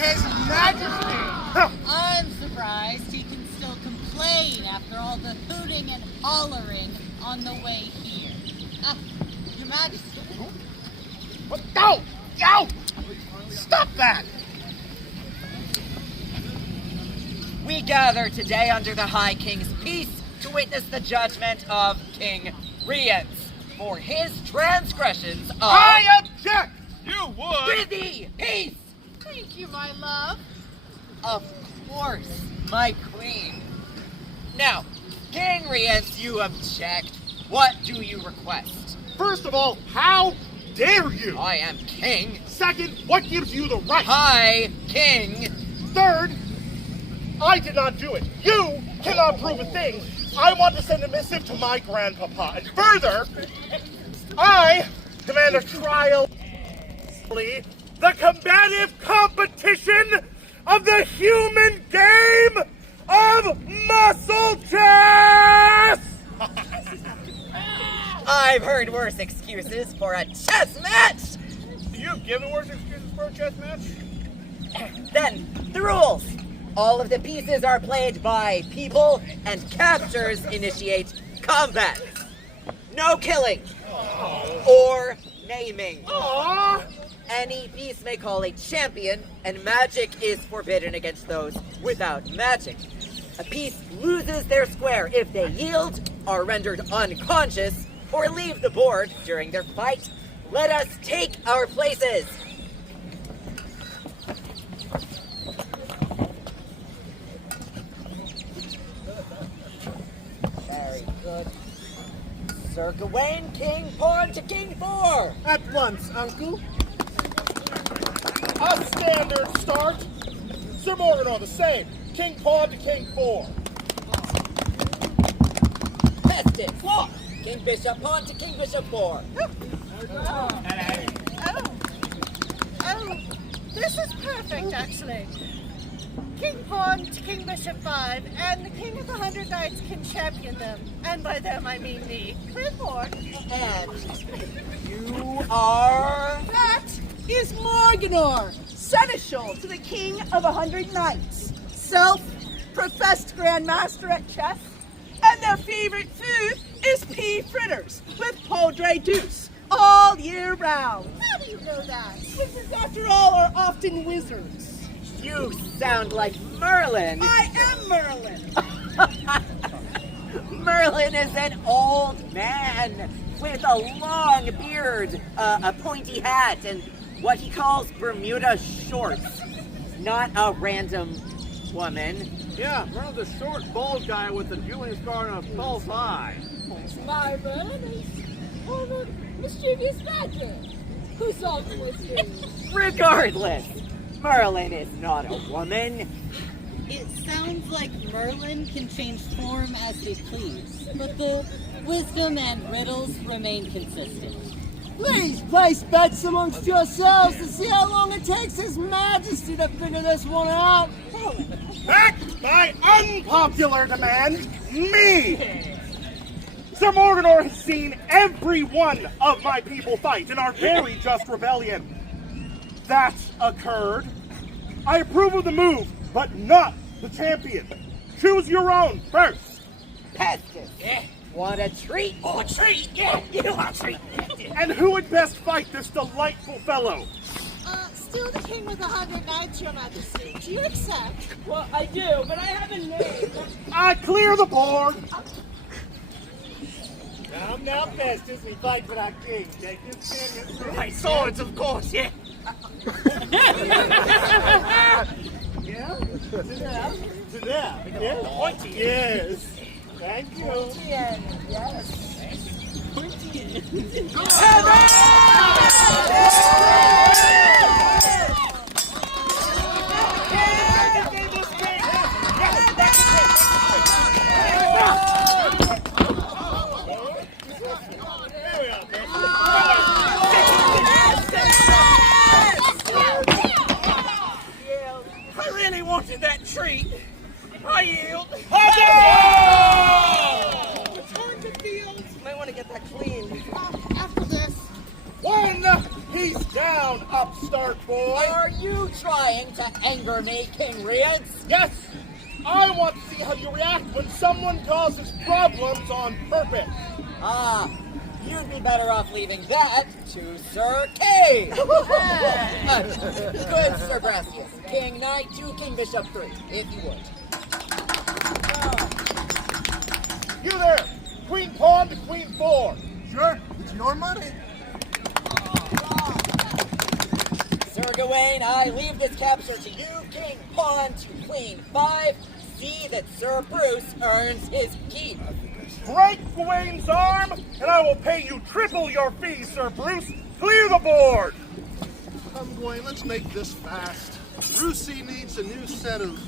His Majesty! I'm surprised he can still complain after all the hooting and hollering on the way here. Your Majesty. What? No! No! Stop that! We gather today under the High King's peace to witness the judgment of King Rience for his transgressions of... I object! You would! Prithee, peace! Thank you, my love. Of course, my queen. Now, King Rience, you object. What do you request? First of all, how dare you? I am king. Second, what gives you the right? High King. Third, I did not do it. You cannot prove a thing. I want to send a missive to my grandpapa. And further, I demand a trial. The combative competition of the human game of muscle chess! I've heard worse excuses for a chess match. You've given worse excuses for a chess match? Then, the rules. All of the pieces are played by people, and captures initiate combat. No killing or naming. Aww. Any piece may call a champion, and magic is forbidden against those without magic. A piece loses their square if they yield, are rendered unconscious, or leave the board during their fight. Let us take our places. Very good. Sir Gawain, King Pawn to King 4. At once, uncle. A standard start. Sir Morgan, the same. King Pawn to King 4. Pestis. What? King Bishop Pawn to King Bishop 4. Oh, this is perfect, actually. King Pawn to King Bishop 5, and the King of the 100 Knights can champion them. And by them, I mean me. Clear board. And you are... That is Morganor, Seneschal to the King of 100 Knights, self-professed Grandmaster at chess, and their favorite food is pea fritters with poudre douce all year round. How do you know that? Wizards, after all, are often wizards. You sound like Merlin. I am Merlin. Merlin is an old man with a long beard, a pointy hat, and what he calls Bermuda shorts. Not a random woman. Yeah, Merlin's a short, bald guy with a Julian scar and a false eye. My Merlin is a mischievous badger who solves mysteries. Regardless, Merlin is not a woman. It sounds like Merlin can change form as they please, but the wisdom and riddles remain consistent. Please place bets amongst yourselves to see how long it takes His Majesty to figure this one out. Back by unpopular demand, me! Sir Morganor has seen every one of my people fight in our very just rebellion. That occurred. I approve of the move, but not the champion. Choose your own first. Pestis. Yeah. Want a treat? Oh, a treat? Yeah, you want a treat. And who would best fight this delightful fellow? Still the King of the 100 Knights, Your Majesty. Do you accept? Well, I do, but I have a name. I clear the board. Now, Festus, we fight for our king. Take his king. Right, swords, of course, yeah. Yeah? To them. Yeah? Pointy. Yes. Thank you. Pointy end, yes. Pointy end. I really wanted that treat. I yield. Return to field. Might want to get that clean. After this. 1, He's down, upstart boy. Are you trying to anger me, King Rience? Yes, I want to see how you react when someone causes problems on purpose. Ah, you'd be better off leaving that to Sir Kay. Good Sir Brassius. King Knight to King Bishop 3, if you would. You there, Queen Pawn to Queen 4. Sure, it's your money. Sir Gawain, I leave this capture to you, King Pawn to Queen 5. See that Sir Bruce earns his keep. Break Gawain's arm, and I will pay you triple your fee, Sir Bruce. Clear the board. Come, Gawain, let's make this fast. Brucey needs a new set of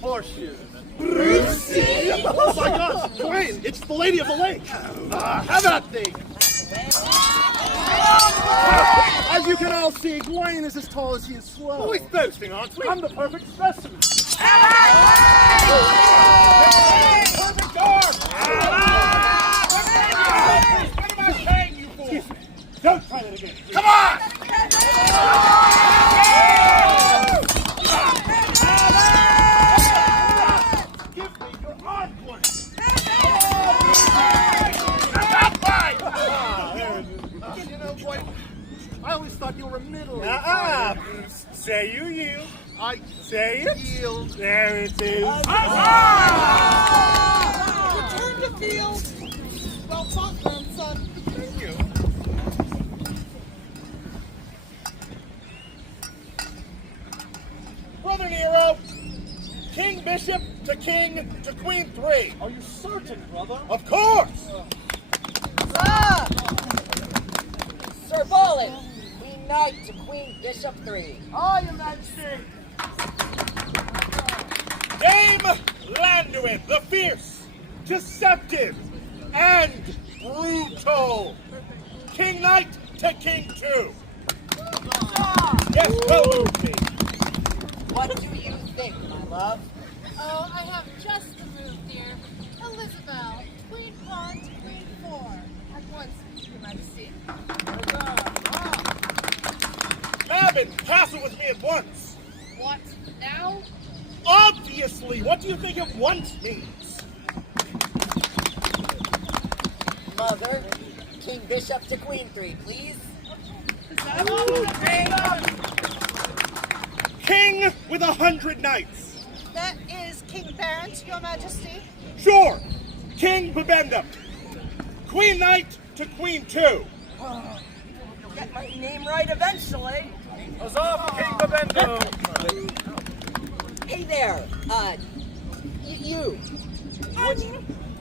horseshoes. Brucey? Oh my God, Gawain, it's the Lady of the Lake. Have that thing. As you can all see, Gawain is as tall as he is slow. Always boasting, aren't we? I'm the perfect specimen. Perfect arm! What am I paying you for? Don't try that again. Come on! Give me your arm point. You know, boy, I always thought you were a middle. Say you yield. I Say it. yield. There it is. Return to field. Well fought, grandson. Thank you. Brother Nero, King Bishop to King to Queen 3. Are you certain, brother? Of course! Sir Balin, Queen Knight to Queen Bishop 3. Aye, Your Majesty. Dame Landuin, the fierce, deceptive, and brutal. King Knight to King 2. Yes, well moved me. What do you think, my love? Oh, I have just the move, dear. Elizabeth, Queen Pawn to Queen 4. At once, Your Majesty. Mabin, castle with me at once. What? Now? Obviously, what do you think at once means? Mother, King Bishop to Queen 3, please. King with 100 knights. That is King Barrett, Your Majesty. Sure, King Babenda. Queen Knight to Queen 2. You'll get my name right eventually. Huzzah, King Babendo! Hey there, you.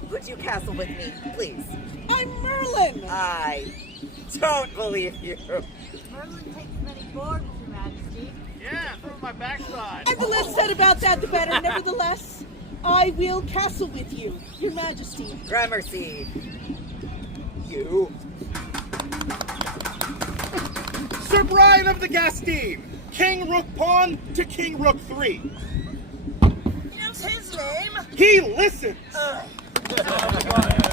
Would you castle with me, please? I'm Merlin. I don't believe you. Merlin takes many boards, Your Majesty. Yeah, from my backside. And the less said about that, the better. Nevertheless, I will castle with you, Your Majesty. Gramercy. You. Sir Brian of the Gastine. King Rook Pawn to King Rook 3. Use his name. He listens. Good lad.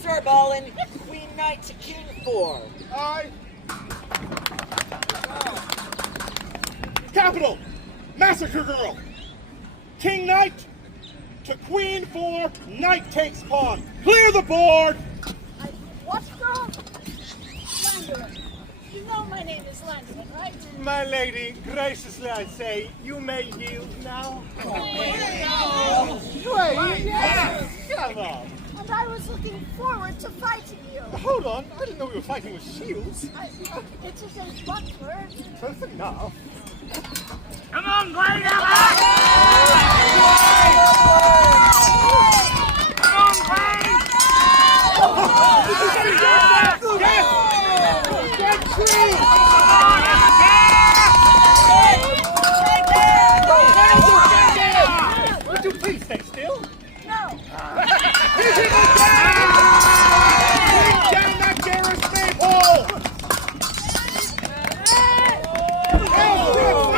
Sir Balin, Queen Knight to King 4. Aye. Capital. Massacre Girl. King Knight to Queen 4. Knight takes pawn. Clear the board. What, girl? Landuin. You know my name is Landuin, right? My lady, graciously I say, you may yield now. Yes. Come on. And I was looking forward to fighting you. Hold on. I didn't know we were fighting with shields. It just a butler. Close enough. Come on, Gladiator! Come on, Gladiator! Get true! Would you please stay still? No. Bring down that Garrus Maypole!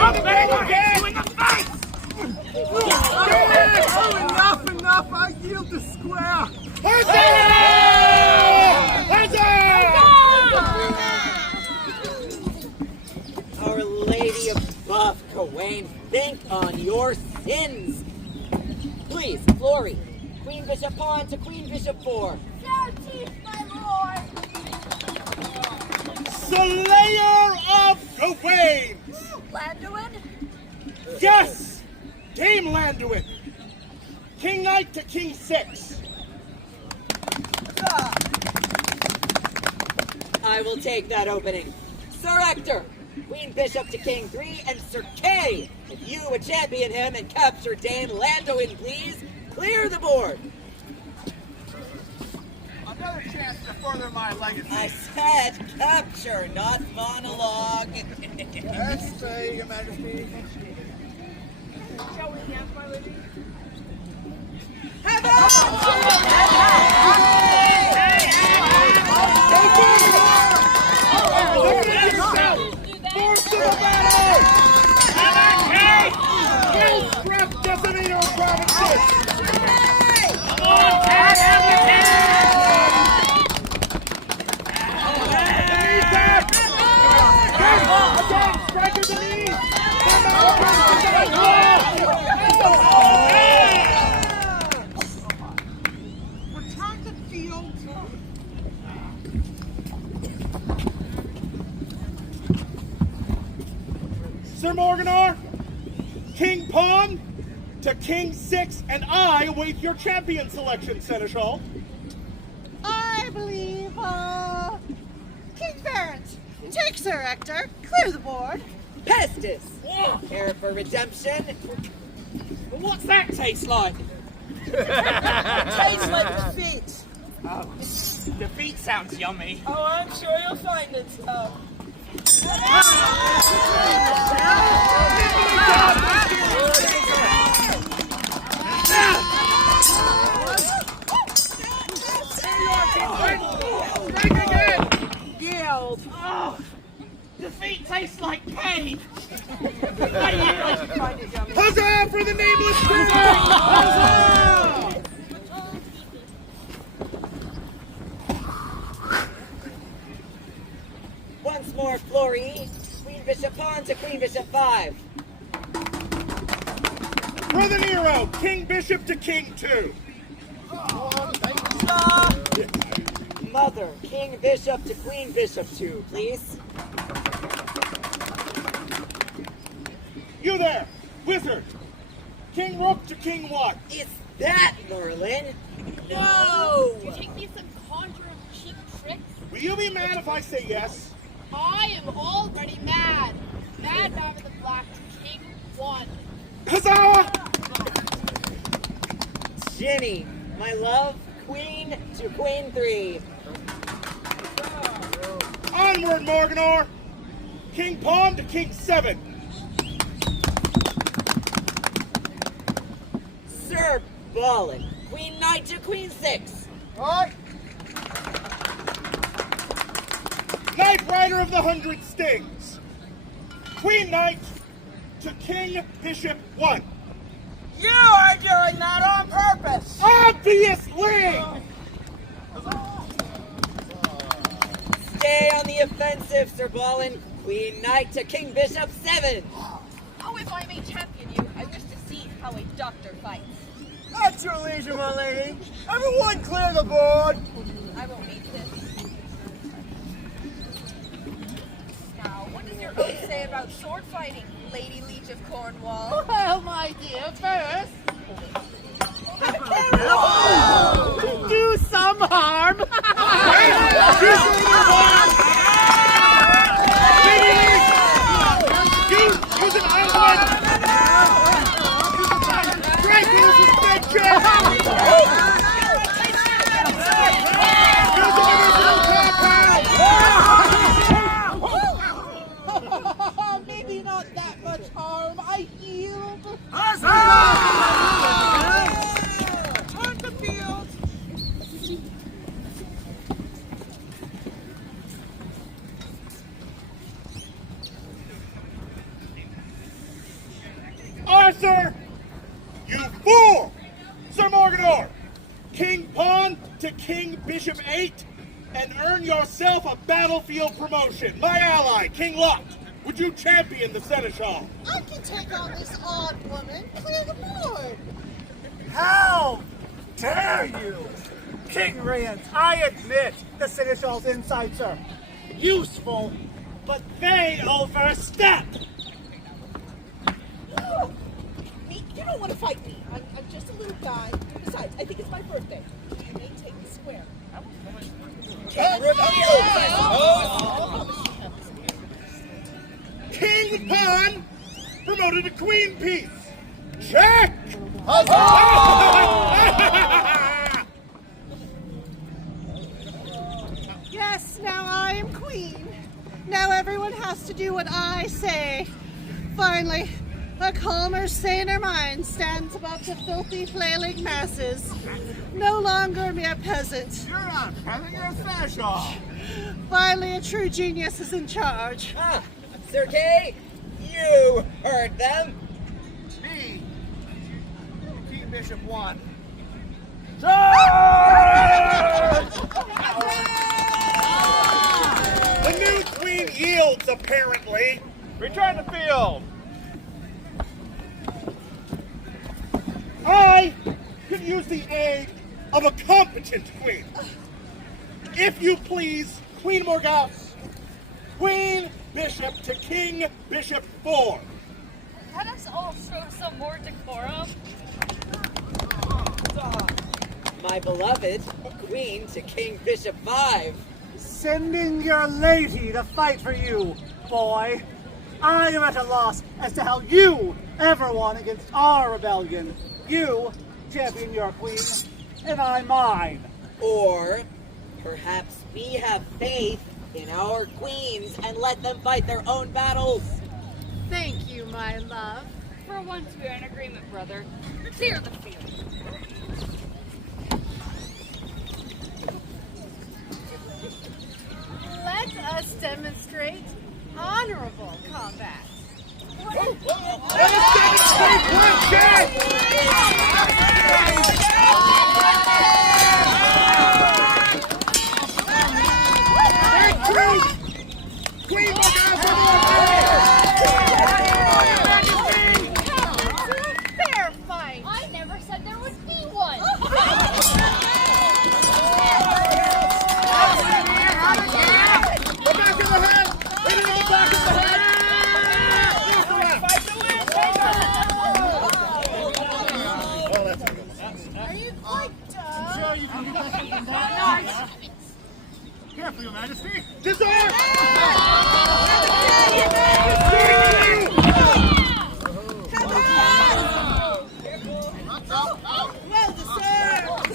I'm betting I'll hit you in the face! Enough! I yield the square. Huzzah! Huzzah! Lady of Buff, Gawain, think on your sins. Please, Flory, Queen Bishop Pawn to Queen Bishop 4. Fair teeth, my lord! Slayer of Gawain! Landuin? Yes! Dame Landuin! King Knight to King 6. I will take that opening. Sir Ector, Queen Bishop to King 3, and Sir Kay, if you would champion him and capture Dame Landuin, please, clear the board. Another chance to further my legacy. I said capture, not monologue. Yes, say, Your Majesty. Shall we dance, my lady? Decimator of provinces! Return to field. Sir Morganor, King Pawn to King 6, and I await your champion selection, Seneschal. I believe, King Barrett. Take Sir Ector. Clear the board. Pestis, care for redemption? What's that taste like? Tastes like defeat. Oh, defeat sounds yummy. Oh, I'm sure you'll find it so. Yield. Oh, defeat tastes like pain. Huzzah for the nameless critic! Huzzah! Once more, Flory, Queen Bishop Pawn to Queen Bishop 5. Brother Nero, King Bishop to King 2. Mother, King Bishop to Queen Bishop 2, please. You there, Wizard. King Rook to King 1. Is that Merlin? No! You take me some conjurer cheap tricks? Will you be mad if I say yes? I am already mad. Mad over the black king 1. Huzzah! Ginny, my love, Queen to Queen 3. Onward, Morganor. King Pawn to King 7. Sir Ballin, Queen Knight to Queen 6. Alright. Knight Rider of the 100 Stings. Queen Knight to King Bishop 1. You are doing that on purpose! Obviously! Stay on the offensive, Sir Ballin. Queen Knight to King Bishop 7. Oh, if I may champion you, I wish to see how a doctor fights. At your leisure, my lady. Everyone clear the board. I won't need this. Now, what does your oath say about sword fighting, Lady Leech of Cornwall? Well, my dear, first, Do some harm. Use an argument! Dracula suspension! Maybe not that much harm. I yield. Turn the field. Arthur! You fool! Sir Morganor! King Pawn to King Bishop 8, and earn yourself a battlefield promotion. My ally, King Lot, would you champion the seneschal? I can take on this odd woman, clear the board. How dare you? King Rian, I admit the Seneschal's insights are useful, but they overstep. Me? You don't want to fight me. I'm just a little guy. Besides, I think it's my birthday. You may take the square. King Pawn promoted to Queen Peace. Check! Yes, now I am queen. Now everyone has to do what I say. Finally, a calmer, saner mind stands above the filthy, flailing masses. No longer a mere peasant. You're not a peasant, you're a seneschal. Finally, a true genius is in charge. Ah, Sir Kay, you heard them. Me, King Bishop 1. The new queen yields, apparently. Return to field. I could use the aid of a competent queen. If you please, Queen Morgas, Queen Bishop to King Bishop 4. Let us all show some more decorum. My beloved, Queen to King Bishop 5. Sending your lady to fight for you, boy. I am at a loss as to how you ever won against our rebellion. You champion your queen, and I mine. Or perhaps we have faith in our queens and let them fight their own battles. Thank you, my love. For once we're in agreement, brother. Clear the field. Let us demonstrate honorable combat. Let us demonstrate bloodshed! Queen Morgas Fair fight. I never said there would be one. The back of the head! Hit it in the back of the head! Oh, that's good. Are you quite dumb? Sure you can do better than that? Careful, Your Majesty. Disarm! Well deserved!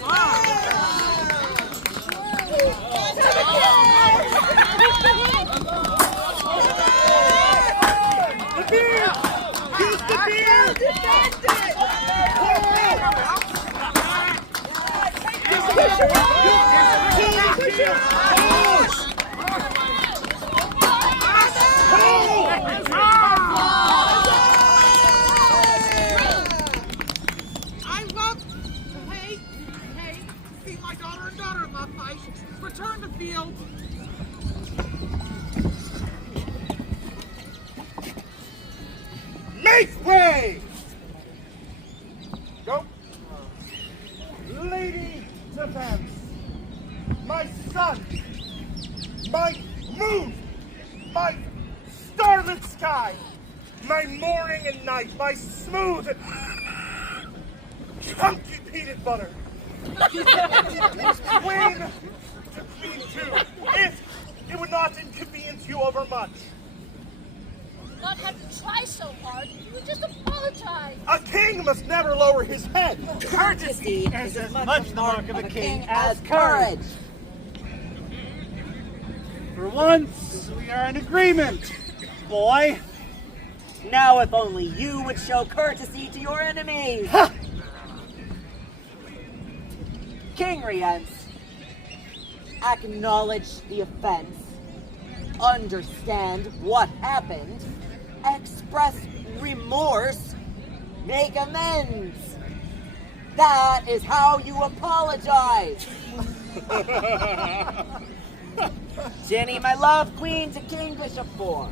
The beer! Use the beer! I love hate to see my daughter and daughter-in-law fight. Return to field. Make way! Go. Lady Defense, my sun, my moon, my starlit sky, my morning and night, my smooth and chunky peanut butter. Queen to Queen 2, if it would not inconvenience you overmuch. Not have to try so hard. You would just apologize. A king must never lower his head. Courtesy is is as as much much the the mark mark of a king as courage. For once, we are in agreement, boy. Now if only you would show courtesy to your enemies. King Rience, acknowledge the offense, understand what happened, express remorse, make amends. That is how you apologize. Jenny, my love, Queen to King Bishop 4.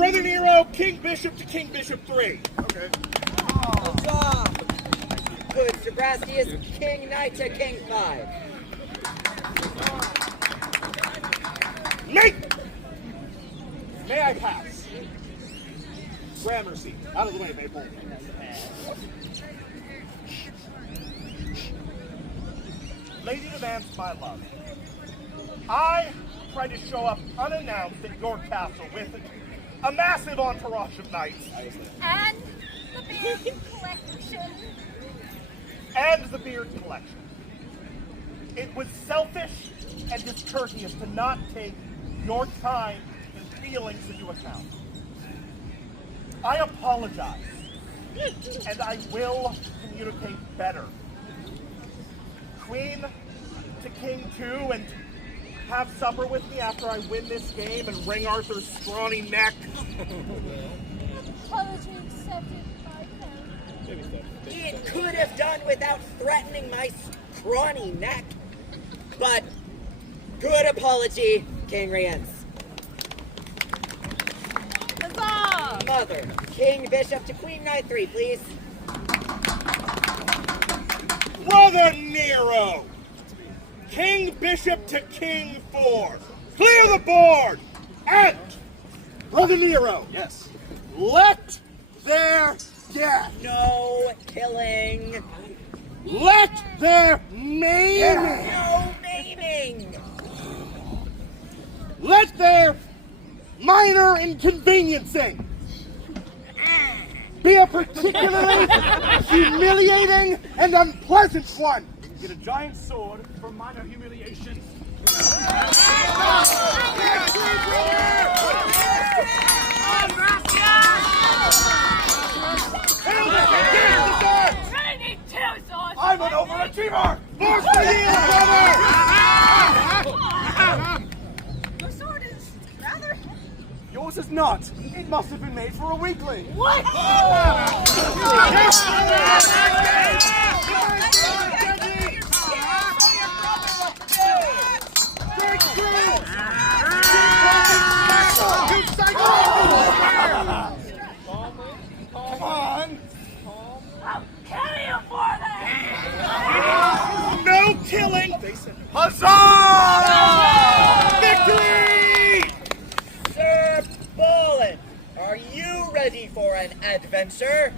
Brother Nero, King Bishop to King Bishop 3. Okay. Huzzah! Good, Sebastius, King Knight to King 5. May I pass? Gramercy. Out of the way, Maple. Lady demands my love. I try to show up unannounced at your castle with a massive entourage of knights. And the beard collection. And the beard collection. It was selfish and discourteous to not take your time and feelings into account. I apologize, and I will communicate better. Queen to King 2 and have supper with me after I win this game and wring Arthur's scrawny neck. Apology accepted by them. It could have done without threatening my scrawny neck. But good apology, King Rience. Huzzah! Mother, King Bishop to Queen Knight 3, please. Brother Nero! King Bishop to King 4. Clear the board! And, Brother Nero. Yes. Let there death. No killing. Let there maiming. No maiming. Let there minor inconveniencing be a particularly humiliating and unpleasant one. Get a giant sword for minor humiliation. I'm an overachiever! Force for you, brother! Your sword is rather heavy. Yours is not. It must have been made for a weakling. What? Come on! I'll kill you for that! No killing! Huzzah! Victory! Sir Bolin, are you ready for an adventure?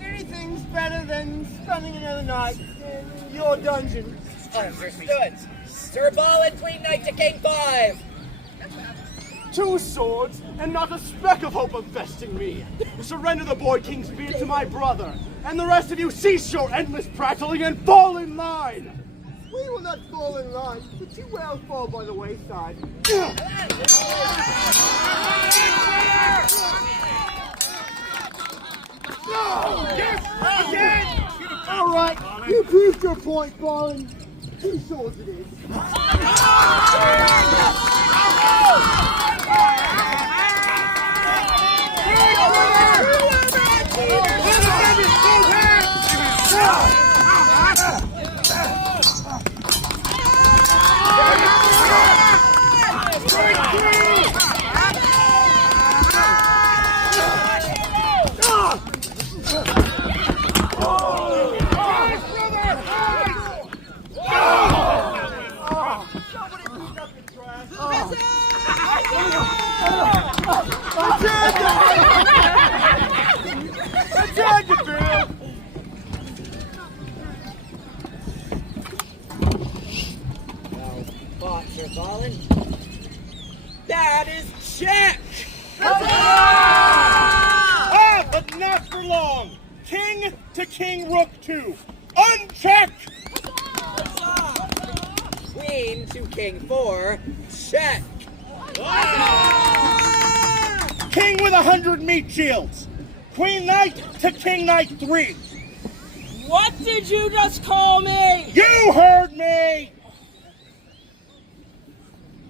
Anything's better than spending another night in your dungeon. Understood. Sir Bolin, Queen Knight to King 5. 2 swords and not a speck of hope of besting me. Surrender the boy King's beard to my brother, and the rest of you cease your endless prattling and fall in line. We will not fall in line, but you will fall by the wayside. All right, you proved your point, Ballin. 2 swords it is. Sir Bolin. That is check! Ah, but not for long. King to King Rook 2. Uncheck! Queen to King 4. Check! King with 100 meat shields. Queen Knight to King Knight 3. What did you just call me? You heard me!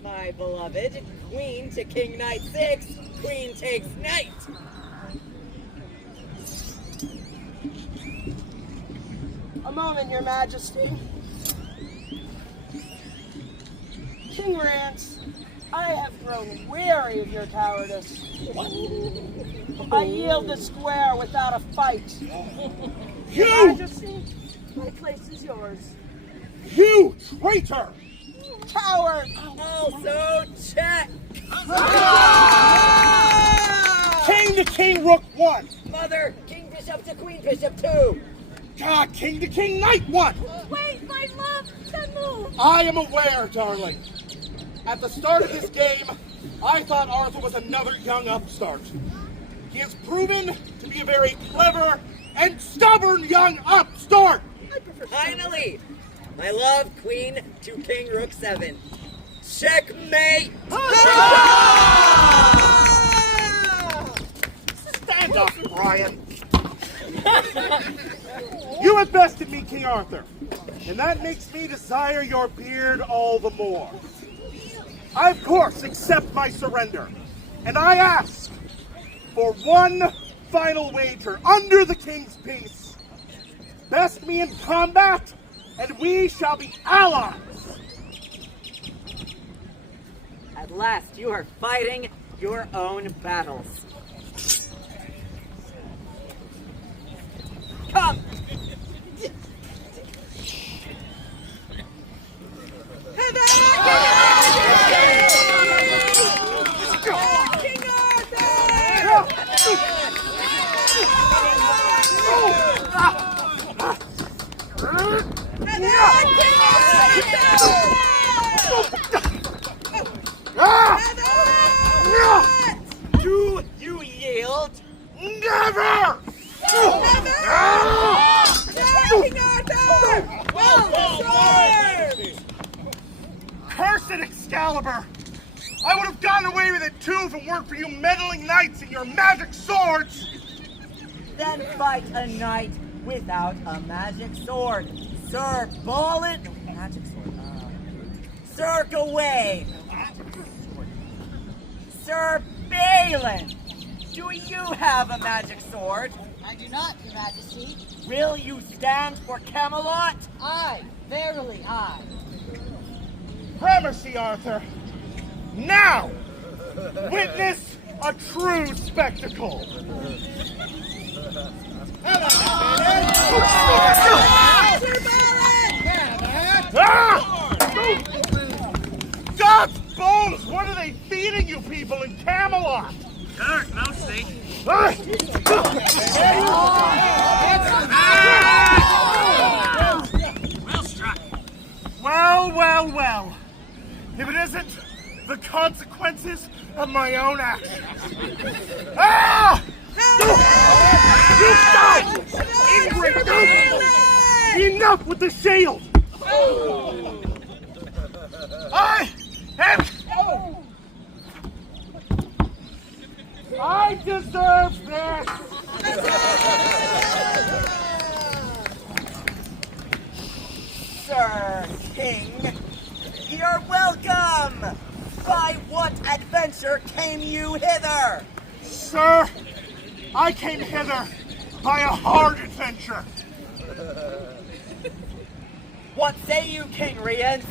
My beloved, Queen to King Knight 6. Queen takes Knight. A moment, Your Majesty. King Rance, I have grown weary of your cowardice. I yield the square without a fight. You! Majesty, my place is yours. You traitor! Coward! Also check! King to king, rook 1. Mother, king bishop to queen bishop 2. King to king, knight 1. Wait, my love, don't move. I am aware, darling. At the start of this game, I thought Arthur was another young upstart. He has proven to be a very clever and stubborn young upstart. Finally, my love, queen to king rook 7. Checkmate! Stand up, Brian. You have bested me, King Arthur, and that makes me desire your beard all the more. I, of course, accept my surrender, and I ask for one final wager under the king's peace. Best me in combat, and we shall be allies. At last, you are fighting your own battles. Come! Do you yield? Never! Cursed Excalibur! I would have gotten away with it too if it weren't for you meddling knights and your magic swords! Then fight a knight without a magic sword. Sir Balin... No, magic sword. Sir Gawain. Sir Balin. Do you have a magic sword? I do not, Your Majesty. Will you stand for Camelot? Aye, verily aye. Gramercy, Arthur. Now, witness a true spectacle. God's bones! What are they feeding you people in Camelot? Dirt, mostly. Well struck. Well. If it isn't the consequences of my own actions. You stop! Enough with the shield! I deserve this! Sir King, you're welcome! By what adventure came you hither? Sir, I came hither by a hard adventure. What say you, King Rience?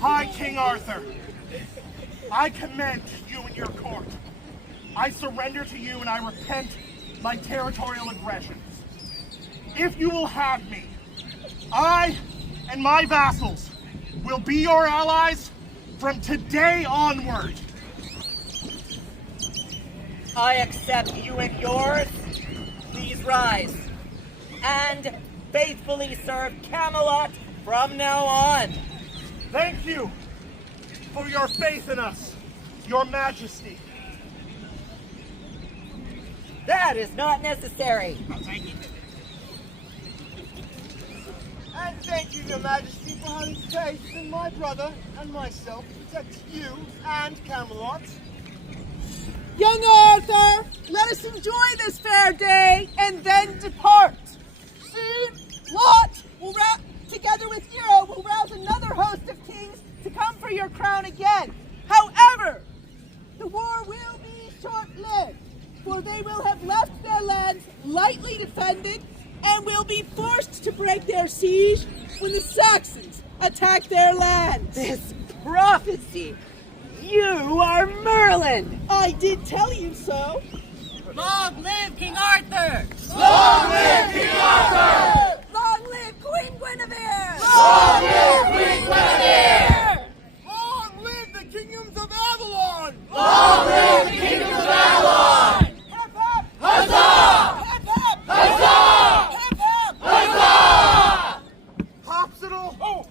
Hi, King Arthur. I commend you and your court. I surrender to you and I repent my territorial aggressions. If you will have me, I and my vassals will be your allies from today onward. I accept you and yours. Please rise and faithfully serve Camelot from now on. Thank you for your faith in us, Your Majesty. That is not necessary. And thank you, Your Majesty, for having faith in my brother and myself to protect you and Camelot. Young Arthur, let us enjoy this fair day and then depart. Soon, Lot will together with Hero will rouse another host of kings to come for your crown again. However, the war will be short-lived, for they will have left their lands lightly defended and will be forced to break their siege when the attack their land. This prophecy! You are Merlin! I did tell you so. Long live King Arthur! Long live King Arthur! Long live Queen Guinevere! Long live Queen Guinevere! Long live the kingdoms of Avalon! Long live the kingdoms of Avalon! Huzzah! Huzzah! Huzzah! Popsicle? Oh!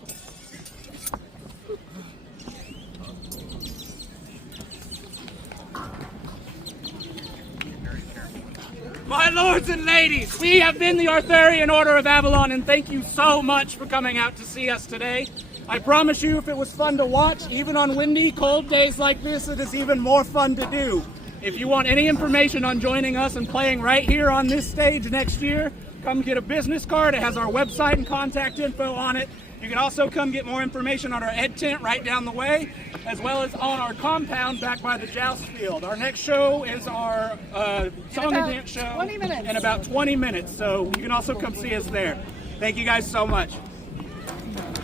My lords and ladies, we have been the Arthurian Order of Avalon, and thank you so much for coming out to see us today. I promise you, if it was fun to watch, even on windy, cold days like this, it is even more fun to do. If you want any information on joining us and playing right here on this stage next year, come get a business card. It has our website and contact info on it. You can also come get more information on our Ed tent right down the way, as well as on our compound back by the joust field. Our next show is our song and dance show 20 minutes. in about 20 minutes, so you can also come see us there. Thank you guys so much.